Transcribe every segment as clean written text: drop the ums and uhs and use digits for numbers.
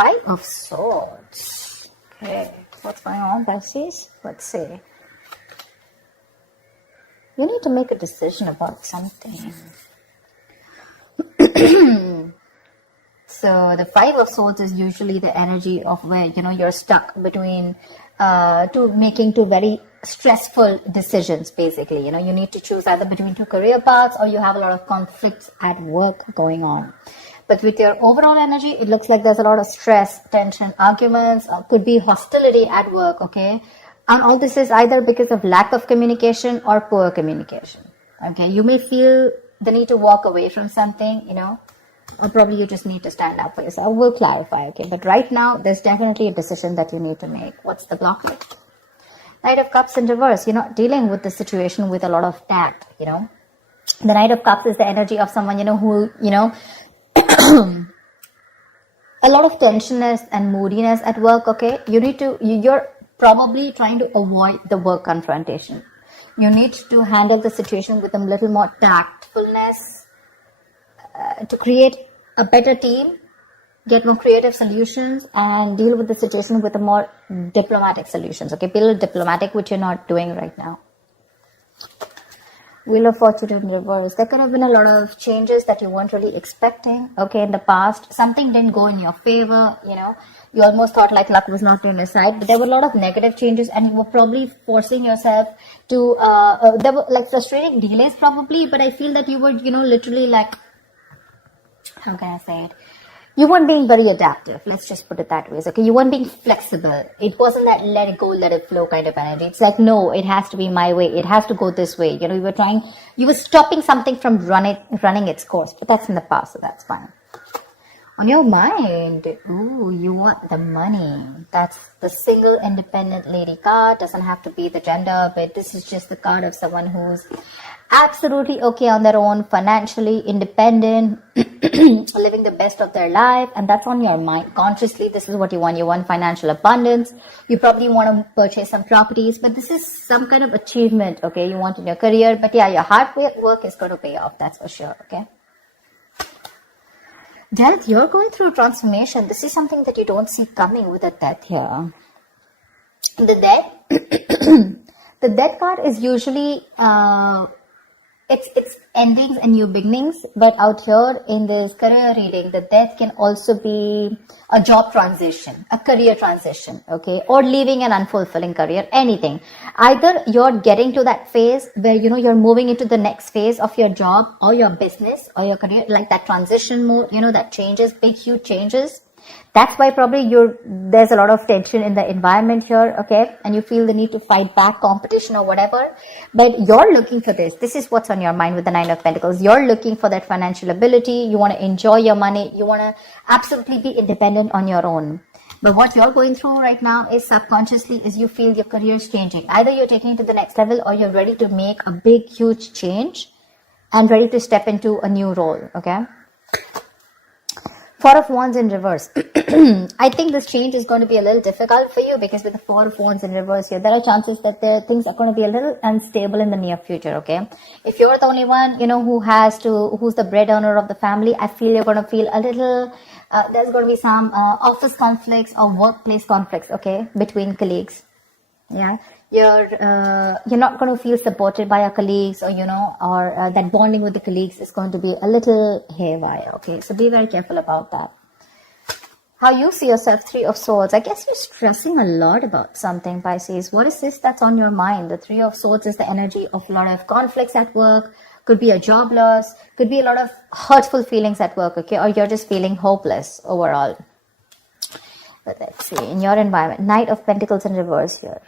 Five of Swords. Okay, what's going on, Pisces? Let's see. You need to make a decision about something. So the Five of Swords is usually the energy of where, you're stuck between making two very stressful decisions, basically. You need to choose either between two career paths, or you have a lot of conflicts at work going on. But with your overall energy, it looks like there's a lot of stress, tension, arguments, could be hostility at work, okay? And all this is either because of lack of communication or poor communication, okay? You may feel the need to walk away from something, or probably you just need to stand up for yourself. We'll clarify, okay? But right now, there's definitely a decision that you need to make. What's the blockage? Knight of Cups in reverse. You're not dealing with the situation with a lot of tact, The Knight of Cups is the energy of someone, who, a lot of tensionness and moodiness at work, okay? You're probably trying to avoid the work confrontation. You need to handle the situation with a little more tactfulness to create a better team, get more creative solutions, and deal with the situation with a more diplomatic solutions, okay? Be a little diplomatic, which you're not doing right now. Wheel of Fortune in reverse. There could have been a lot of changes that you weren't really expecting, okay, in the past. Something didn't go in your favor, You almost thought like luck was not on your side, but there were a lot of negative changes, and you were probably forcing yourself to, there were like frustrating delays probably, but I feel that you were, literally like, how can I say it? You weren't being very adaptive. Let's just put it that way. Okay, you weren't being flexible. It wasn't that let it go, let it flow kind of energy. It's like, no, it has to be my way. It has to go this way. You were stopping something from running its course, but that's in the past, so that's fine. On your mind, you want the money. That's the single independent lady card. Doesn't have to be the gender, but this is just the card of someone who's absolutely okay on their own, financially independent, living the best of their life, and that's on your mind. Consciously, this is what you want. You want financial abundance. You probably want to purchase some properties, but this is some kind of achievement, okay, you want in your career. But yeah, your hard work is going to pay off, that's for sure, okay? Death, you're going through a transformation. This is something that you don't see coming with a death here. The death, the death card is usually, it's endings and new beginnings, but out here in this career reading, the death can also be a job transition, a career transition, okay, or leaving an unfulfilling career, anything. Either you're getting to that phase where, you're moving into the next phase of your job or your business or your career, like that transition mode, that changes, big, huge changes. That's why probably there's a lot of tension in the environment here, okay? And you feel the need to fight back competition or whatever. But you're looking for this. This is what's on your mind with the Nine of Pentacles. You're looking for that financial ability. You want to enjoy your money. You want to absolutely be independent on your own. But what you're going through right now is subconsciously is you feel your career is changing. Either you're taking it to the next level or you're ready to make a big, huge change and ready to step into a new role, okay? Four of Wands in reverse. I think this change is going to be a little difficult for you because with the Four of Wands in reverse here, there are chances that things are going to be a little unstable in the near future, okay? If you're the only one, who's the bread earner of the family, I feel you're going to feel a little, there's going to be some office conflicts or workplace conflicts, okay, between colleagues. Yeah. You're not going to feel supported by your colleagues or that bonding with the colleagues is going to be a little haywire, okay? So be very careful about that. How you see yourself, Three of Swords. I guess you're stressing a lot about something, Pisces. What is this that's on your mind? The Three of Swords is the energy of a lot of conflicts at work. Could be a job loss. Could be a lot of hurtful feelings at work, okay? Or you're just feeling hopeless overall. But let's see, in your environment, Knight of Pentacles in reverse here.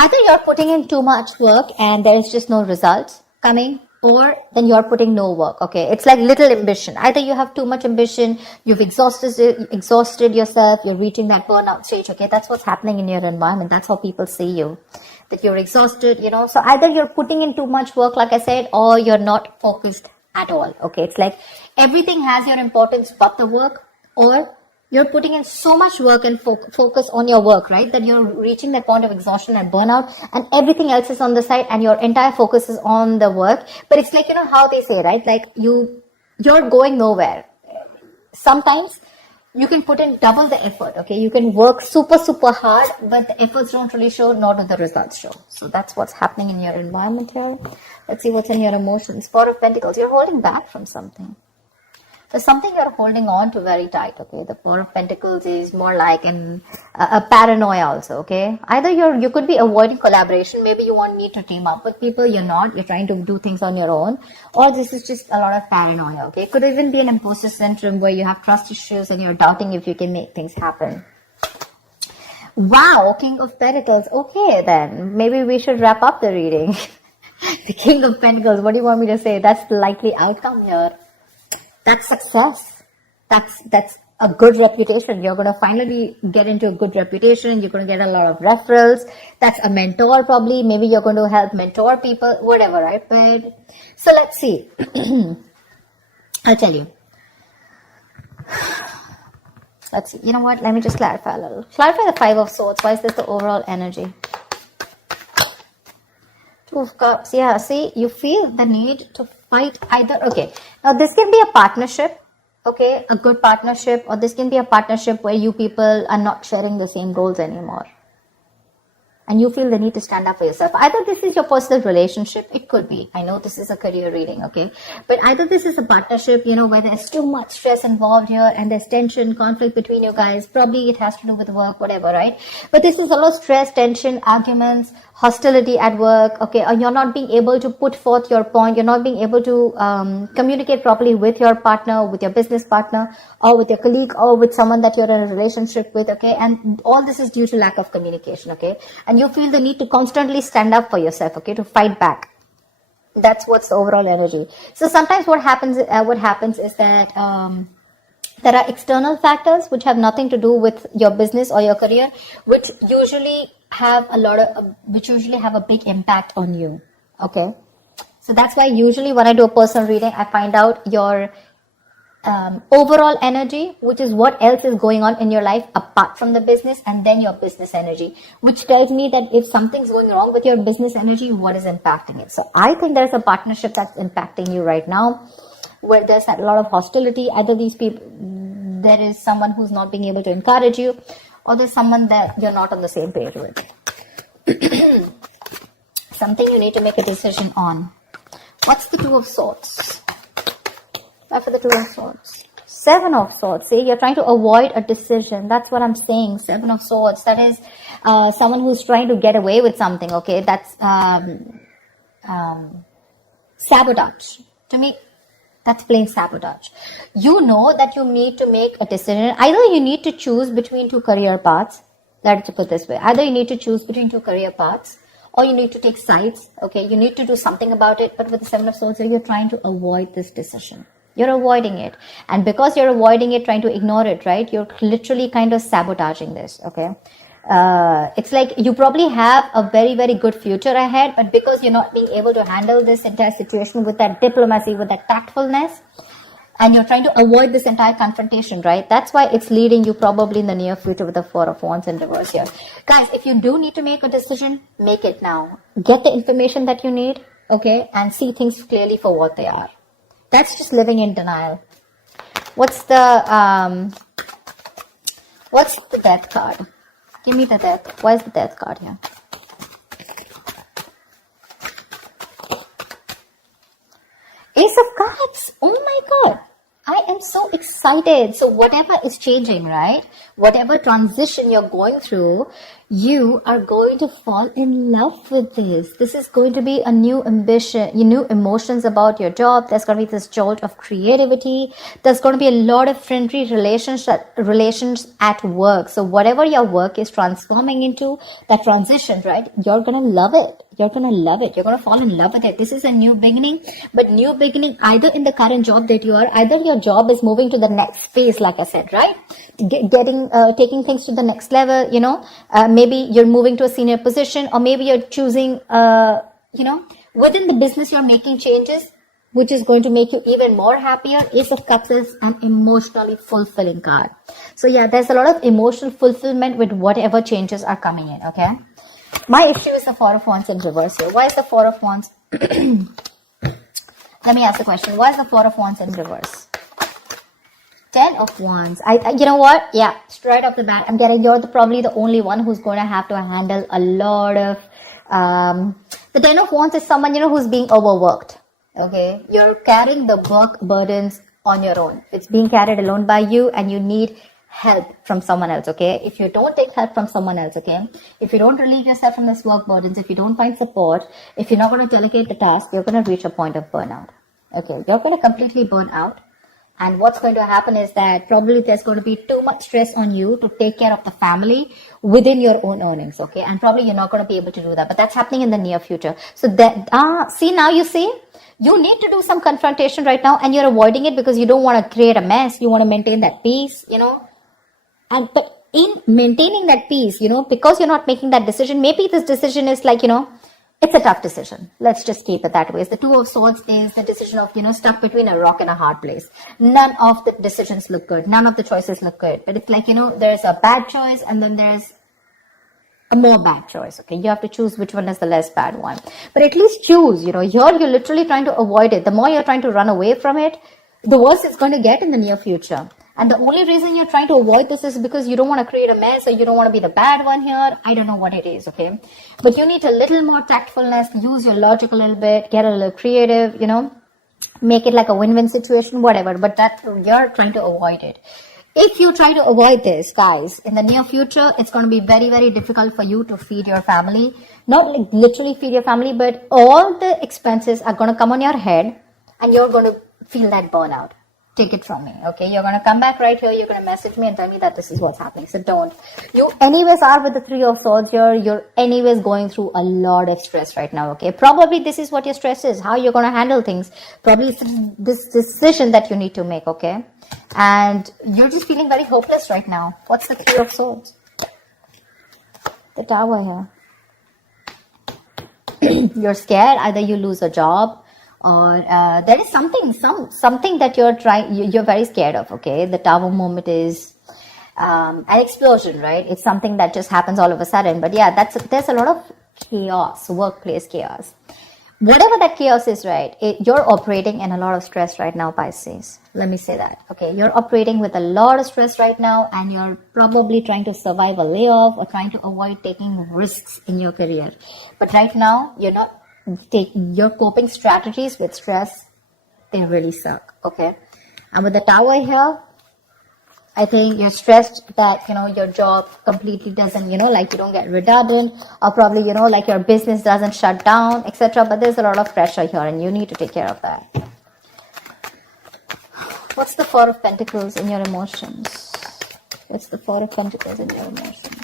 Either you're putting in too much work and there is just no results coming, or then you're putting no work, okay? It's like little ambition. Either you have too much ambition, you've exhausted yourself, you're reaching that burnout stage, okay? That's what's happening in your environment. That's how people see you, that you're exhausted, So either you're putting in too much work, like I said, or you're not focused at all, okay? It's like everything has your importance but the work, or you're putting in so much work and focus on your work, right? That you're reaching that point of exhaustion and burnout and everything else is on the side and your entire focus is on the work. But it's like, how they say, right? Like you're going nowhere. Sometimes you can put in double the effort, okay? You can work super, super hard, but the efforts don't really show, nor do the results show. So that's what's happening in your environment here. Let's see what's in your emotions. Four of Pentacles, you're holding back from something. There's something you're holding on to very tight, okay? The Four of Pentacles is more like a paranoia also, okay? Either you could be avoiding collaboration. Maybe you want me to team up with people. You're not. You're trying to do things on your own. Or this is just a lot of paranoia, okay? It could even be an imposter syndrome where you have trust issues and you're doubting if you can make things happen. Wow, King of Pentacles. Okay, then. Maybe we should wrap up the reading. The King of Pentacles. What do you want me to say? That's the likely outcome here. That's success. That's a good reputation. You're going to finally get into a good reputation. You're going to get a lot of referrals. That's a mentor probably. Maybe you're going to help mentor people, whatever, right? But so let's see. I'll tell you. Let's see. You know what? Let me just clarify a little. Clarify the Five of Swords. Why is this the overall energy? Two of Cups. Yeah, see, you feel the need to fight either. Okay, now this can be a partnership, okay, a good partnership, or this can be a partnership where you people are not sharing the same goals anymore. And you feel the need to stand up for yourself. Either this is your personal relationship, it could be. I know this is a career reading, okay? But either this is a partnership, you know, where there's too much stress involved here and there's tension, conflict between you guys. Probably it has to do with work, whatever, right? But this is a lot of stress, tension, arguments, hostility at work, okay? Or you're not being able to put forth your point. You're not being able to communicate properly with your partner, with your business partner, or with your colleague, or with someone that you're in a relationship with, okay? And all this is due to lack of communication, okay? And you feel the need to constantly stand up for yourself, okay, to fight back. That's what's the overall energy. So sometimes what happens is that there are external factors which have nothing to do with your business or your career, which usually have a big impact on you, okay? So that's why usually when I do a personal reading, I find out your overall energy, which is what else is going on in your life apart from the business, and then your business energy, which tells me that if something's going wrong with your business energy, what is impacting it. So I think there's a partnership that's impacting you right now, where there's a lot of hostility. Either these people, there is someone who's not being able to encourage you, or there's someone that you're not on the same page with. Something you need to make a decision on. What's the Two of Swords? For the Two of Swords. Seven of Swords. See, you're trying to avoid a decision. That's what I'm saying. Seven of Swords. That is someone who's trying to get away with something. Okay, that's sabotage. To me, that's plain sabotage. You know that you need to make a decision. Either you need to choose between two career paths. Let's put it this way. Either you need to choose between two career paths, or you need to take sides. Okay, you need to do something about it. But with the Seven of Swords, you're trying to avoid this decision. You're avoiding it. And because you're avoiding it, trying to ignore it, right? You're literally kind of sabotaging this, okay? It's like you probably have a very, very good future ahead, but because you're not being able to handle this entire situation with that diplomacy, with that tactfulness, and you're trying to avoid this entire confrontation, right? That's why it's leading you probably in the near future with the Four of Wands in reverse here. Guys, if you do need to make a decision, make it now. Get the information that you need, okay? And see things clearly for what they are. That's just living in denial. What's the Death card? Give me the Death. Why is the Death card here? Ace of Cups. Oh my God. I am so excited. So whatever is changing, right? Whatever transition you're going through, you are going to fall in love with this. This is going to be a new ambition, new emotions about your job. There's going to be this jolt of creativity. There's going to be a lot of friendly relations at work. So whatever your work is transforming into, that transition, right? You're going to love it. You're going to love it. You're going to fall in love with it. This is a new beginning, but new beginning either in the current job that you are, either your job is moving to the next phase, like I said, right? Taking things to the next level, you know, maybe you're moving to a senior position, or maybe you're choosing, within the business, you're making changes, which is going to make you even more happier. Ace of Cups is an emotionally fulfilling card. So yeah, there's a lot of emotional fulfillment with whatever changes are coming in, okay? My issue is the Four of Wands in reverse here. Why is the Four of Wands? Let me ask the question. Why is the Four of Wands in reverse? Ten of Wands. You know what? Yeah, straight off the bat, I'm getting you're probably the only one who's going to have to handle a lot of. The Ten of Wands is someone who's being overworked. Okay, you're carrying the work burdens on your own. It's being carried alone by you, and you need help from someone else. Okay, if you don't take help from someone else, okay, if you don't relieve yourself from this work burdens, if you don't find support, if you're not going to delegate the task, you're going to reach a point of burnout. Okay, you're going to completely burn out. And what's going to happen is that probably there's going to be too much stress on you to take care of the family within your own earnings, okay? And probably you're not going to be able to do that. But that's happening in the near future. So that, see, now you see, you need to do some confrontation right now, and you're avoiding it because you don't want to create a mess. You want to maintain that peace, And but in maintaining that peace, because you're not making that decision, maybe this decision is like, it's a tough decision. Let's just keep it that way. The Two of Swords is the decision of, stuck between a rock and a hard place. None of the decisions look good. None of the choices look good. But it's like, there's a bad choice and then there's a more bad choice. Okay, you have to choose which one is the less bad one. But at least choose, you're literally trying to avoid it. The more you're trying to run away from it, the worse it's going to get in the near future. And the only reason you're trying to avoid this is because you don't want to create a mess, or you don't want to be the bad one here. I don't know what it is, okay? But you need a little more tactfulness, use your logic a little bit, get a little creative, make it like a win-win situation, whatever. But that you're trying to avoid it. If you try to avoid this, guys, in the near future, it's going to be very, very difficult for you to feed your family. Not like literally feed your family, but all the expenses are going to come on your head, and you're going to feel that burnout. Take it from me, okay? You're going to come back right here, you're going to message me and tell me that this is what's happening. So don't. You anyways are with the Three of Swords here. You're anyways going through a lot of stress right now, okay? Probably this is what your stress is, how you're going to handle things. Probably this decision that you need to make, okay? And you're just feeling very hopeless right now. What's the Three of Swords? The Tower here. You're scared. Either you lose a job, or there is something that you're very scared of, okay? The Tower moment is an explosion, right? It's something that just happens all of a sudden. But yeah, there's a lot of chaos, workplace chaos. Whatever that chaos is, right? You're operating in a lot of stress right now, Pisces. Let me say that, okay? You're operating with a lot of stress right now, and you're probably trying to survive a layoff or trying to avoid taking risks in your career. But right now, you're not taking your coping strategies with stress. They really suck, okay? And with the Tower here, I think you're stressed that, your job completely doesn't, like you don't get redundant, or probably, like your business doesn't shut down, etc. But there's a lot of pressure here, and you need to take care of that. What's the Four of Pentacles in your emotions? What's the Four of Pentacles in your emotions?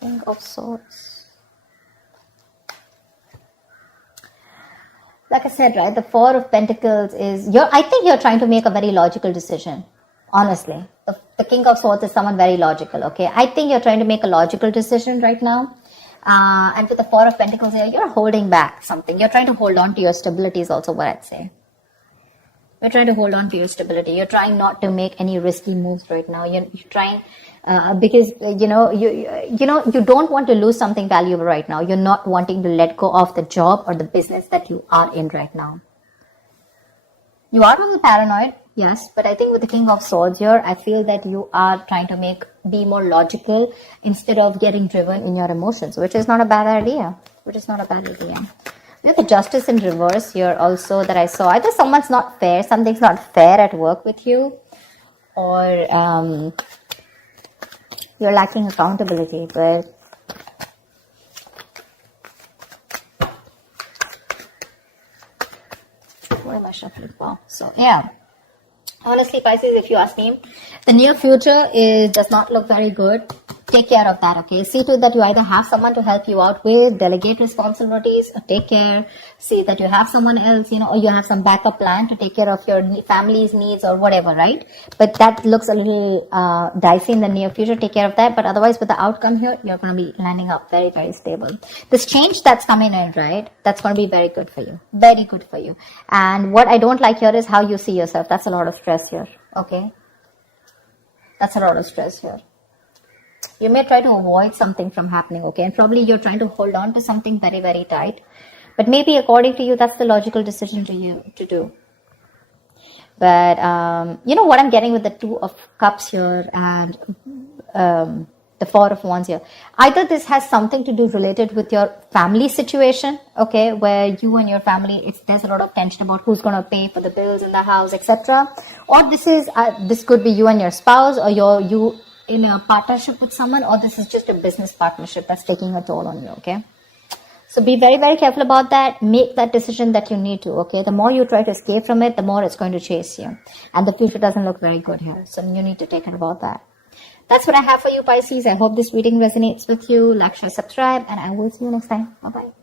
King of Swords. Like I said, right, the Four of Pentacles is, I think you're trying to make a very logical decision. Honestly, the King of Swords is someone very logical, okay? I think you're trying to make a logical decision right now. And with the Four of Pentacles here, you're holding back something. You're trying to hold on to your stability is also what I'd say. You're trying to hold on to your stability. You're trying not to make any risky moves right now. You're trying, because, you don't want to lose something valuable right now. You're not wanting to let go of the job or the business that you are in right now. You are a little paranoid. Yes, but I think with the King of Swords here, I feel that you are trying to be more logical instead of getting driven in your emotions, which is not a bad idea. We have the Justice in reverse here also that I saw. Either something's not fair at work with you, or you're lacking accountability, but what am I shuffling for? So yeah. Honestly, Pisces, if you ask me, the near future does not look very good. Take care of that, okay? See to it that you either have someone to help you out with, delegate responsibilities, or take care. See that you have someone else, or you have some backup plan to take care of your family's needs or whatever, right? But that looks a little dicey in the near future. Take care of that. But otherwise, with the outcome here, you're going to be landing up very, very stable. This change that's coming in, right? That's going to be very good for you. Very good for you. And what I don't like here is how you see yourself. That's a lot of stress here, okay? That's a lot of stress here. You may try to avoid something from happening, okay? And probably you're trying to hold on to something very, very tight. But maybe according to you, that's the logical decision to do. But you know what I'm getting with the Two of Cups here and the Four of Wands here. Either this has something to do related with your family situation, okay, where you and your family, there's a lot of tension about who's going to pay for the bills in the house, etc. Or this could be you and your spouse, or you in a partnership with someone, or this is just a business partnership that's taking a toll on you, okay? So be very, very careful about that. Make that decision that you need to, okay? The more you try to escape from it, the more it's going to chase you. And the future doesn't look very good here. So you need to take care about that. That's what I have for you, Pisces. I hope this reading resonates with you. Like, share, subscribe, and I will see you next time. Bye-bye.